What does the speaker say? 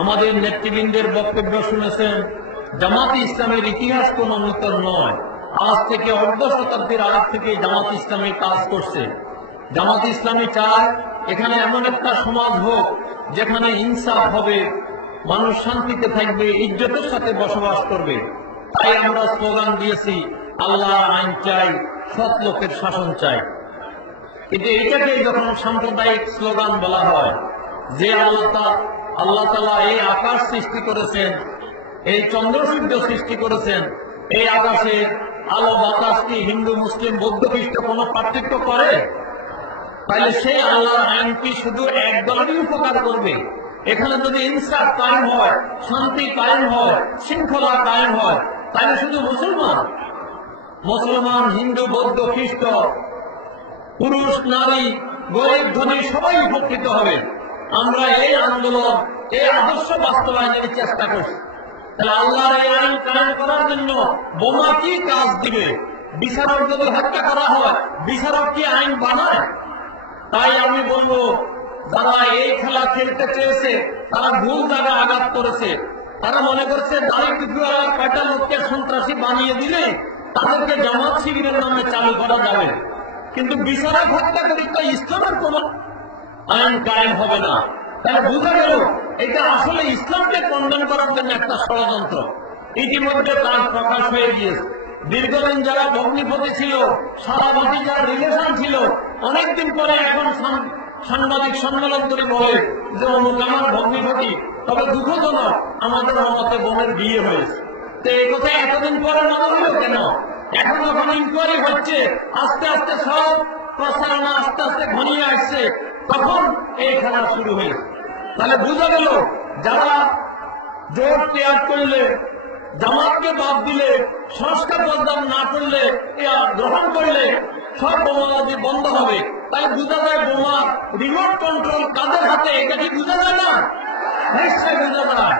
আমাদের নেতৃবৃন্দের বক্তব্য শুনেছেন, জামাত ইসলামের ইতিহাস কোন নূতন নয়। আজ থেকে অর্ধ শতাব্দীর আগ থেকে জামাত ইসলামী কাজ করছে। জামাত ইসলামী চায় এখানে এমন একটা সমাজ হোক যেখানে ইনসাফ হবে, মানুষ শান্তিতে থাকবে, ইজ্জতের সাথে বসবাস করবে। তাই আমরা স্লোগান দিয়েছি আল্লাহ আইন চাই, সৎ লোকের শাসন চাই। কিন্তু এটাকে যখন সাম্প্রদায়িক স্লোগান বলা হয়, যে আল্লাহ আল্লাহ তালা এই আকাশ সৃষ্টি করেছেন, এই চন্দ্র সূর্য সৃষ্টি করেছেন, এই আকাশের আলো, বাতাস কি হিন্দু, মুসলিম, বৌদ্ধ, খ্রিস্ট কোনো পার্থক্য করে? তাহলে সেই আল্লাহর আইন কি শুধু এক দলেরই উপকার করবে? এখানে যদি ইনসাফ কায়েম হয়, শান্তি কায়েম হয়, শৃঙ্খলা কায়েম হয়, তাহলে শুধু মুসলমান? মুসলমান, হিন্দু, বৌদ্ধ, খ্রিস্ট, পুরুষ, নারী, গরিব, ধনী সবাই উপকৃত হবে। আমরা এই আন্দোলন, এই আদর্শ বাস্তবায়নের চেষ্টা করছি। তাহলে আল্লাহর এই আইন কায়েম করার জন্য বোমা কি কাজ দিবে? বিচারক যদি হত্যা করা হয়, বিচারক কি আইন বানায়? তাই আমি বলব, যারা এই খেলা খেলতে চেয়েছে, তারা ভুল জায়গা আঘাত করেছে। তারা মনে করছে টুপিওয়ালা কয়টা লোককে সন্ত্রাসী বানিয়ে দিলে তাদেরকে জামাত শিবিরের নামে চালু করা যাবে। কিন্তু বিচারক হত্যা করে তো ইসলামের কোন আইন কায়েম হবে না। তাহলে বোঝা গেল, এটা আসলে ইসলামকে কন্ডন করার জন্য একটা ষড়যন্ত্র। ইতিমধ্যে তার প্রকাশ হয়ে গিয়েছে। দীর্ঘদিন যারা ভগ্নিপতি ছিল সারাবাদী যারা রিলেশন ছিল, অনেকদিন পরে এখন সাংবাদিক সম্মেলন করে বলে যে, অমুক আমার ভগ্নিপতি, তবে দুঃখজনক আমাদের মতে বোনের বিয়ে হয়েছে। তো এই কথা এতদিন পরে মনে হলো কেন? এখন যখন ইনকোয়ারি হচ্ছে, আস্তে আস্তে সব প্রচারণা আস্তে আস্তে ঘনিয়ে আসছে। তখন এই খেলা শুরু হইল তাহলে বোঝা গেল, যারা জোট তৈরি করলে, জামাতকে বাদ দিলে, সংস্কার বদনাম না করলে গ্রহণ করলে সব বোমাবাজি বন্ধ হবে। তাই বোঝা যায় বোমা রিমোট কন্ট্রোল কাদের হাতে, এটা কি বোঝা যায় না? নিশ্চয় বোঝা যায়।